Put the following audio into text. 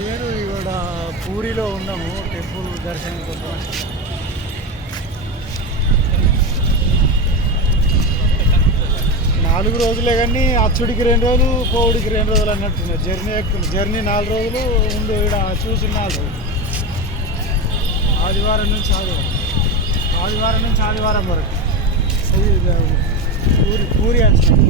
నేను ఇక్కడ పూరిలో ఉన్నాము టెంపుల్ దర్శనం కోసం. 4 రోజులే కానీ అచ్చుడికి 2 రోజులు, పోవుడికి 2 రోజులు అన్నట్టున్నారు. జర్నీ 4 రోజులు ఉండు ఇక్కడ చూసి 4 రోజులు. ఆదివారం నుంచి ఆదివారం వరకు పూరి వచ్చినాం.